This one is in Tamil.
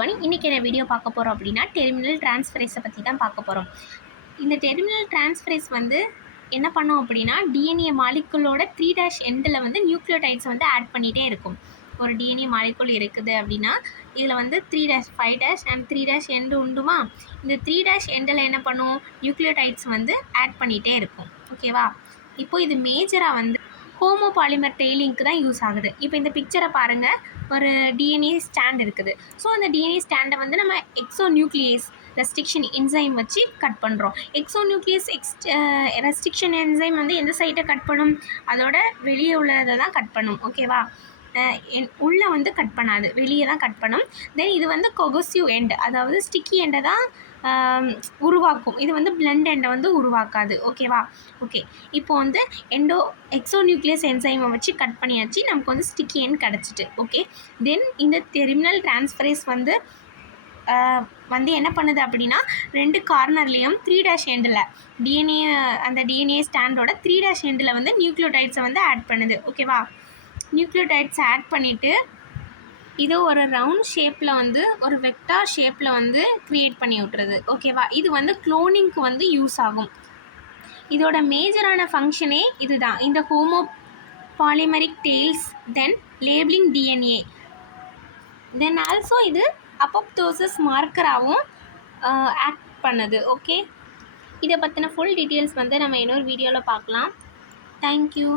இன்றைக்கி என்ன வீடியோ பார்க்க போகிறோம் அப்படின்னா டெர்மினல் டிரான்ஸ்ஃபரேஸை பற்றி தான் பார்க்க போகிறோம். இந்த டெர்மினல் டிரான்ஸ்ஃபரேஸ் வந்து என்ன பண்ணோம் அப்படின்னா டிஎன்ஏ மாலிகுலோட 3' எண்டில் வந்து நியூக்ளியோடைட்ஸ் வந்து ஆட் பண்ணிகிட்டே இருக்கும். ஒரு டிஎன்ஏ மாலிகுல் இருக்குது அப்படின்னா இதில் வந்து 3' 5' அண்ட் 3' எண்டு உண்டுமா. இந்த 3' எண்டில் என்ன பண்ணும், நியூக்ளியோடைட்ஸ் வந்து ஆட் பண்ணிகிட்டே இருக்கும். ஓகேவா? இப்போது இது மேஜராக வந்து ஹோமோபாலிமர் டெய்லிங்க்கு தான் யூஸ் ஆகுது. இப்போ இந்த பிக்சரை பாருங்கள், ஒரு டிஎன்ஏ ஸ்டாண்ட் இருக்குது. ஸோ அந்த டிஎன்ஏ ஸ்டாண்டை வந்து நம்ம எக்ஸோநியூக்ளியேஸ் ரெஸ்ட்ரிக்ஷன் என்சைம் வச்சு கட் பண்ணுறோம். எக்ஸோநியூக்ளியஸ் ரெஸ்ட்ரிக்ஷன் என்சைம் வந்து எந்த சைட்டை கட் பண்ணும், அதோட வெளியே உள்ளதை தான் கட் பண்ணும். ஓகேவா? உள்ளே வந்து கட் பண்ணாது, வெளியே தான் கட் பண்ணும். தென் இது வந்து கொகசிவ் எண்ட், அதாவது ஸ்டிக்கி எண்டை தான் உருவாக்கும். இது வந்து பிளண்ட் எண்டை வந்து உருவாக்காது. ஓகேவா? ஓகே, இப்போ வந்து எக்ஸோநியூக்ளியஸ் என்சைமை வச்சு கட் பண்ணியாச்சு, நமக்கு வந்து ஸ்டிக்கி எண்ட் கிடச்சிட்டு. ஓகே, தென் இந்த டெர்மினல் டிரான்ஸ்ஃபரேஸ் வந்து என்ன பண்ணுது அப்படின்னா 2 கார்னர்லேயும் 3' எண்டில் அந்த டிஎன்ஏ ஸ்டாண்டோட 3' எண்டில் வந்து நியூக்ளியோடைட்ஸை வந்து ஆட் பண்ணுது. ஓகேவா? நியூக்ளியோடைட்ஸை ஆட் பண்ணிவிட்டு இது ஒரு ரவுண்ட் ஷேப்பில் வந்து ஒரு வெக்டார் ஷேப்பில் வந்து க்ரியேட் பண்ணி விட்டுறது. ஓகேவா? இது வந்து க்ளோனிங்க்கு வந்து யூஸ் ஆகும். இதோட மேஜரான ஃபங்க்ஷனே இதுதான், இந்த ஹோமோ பாலிமரிக் டெய்ல்ஸ், தென் லேபிளிங் டிஎன்ஏ, தென் ஆல்சோ இது அப்போப்டோசிஸ் மார்க்கராகவும் ஆக்ட் பண்ணுது. ஓகே, இதை பற்றின ஃபுல் டீட்டெயில்ஸ் வந்து நம்ம இன்னொரு வீடியோவில் பார்க்கலாம். தேங்க்யூ.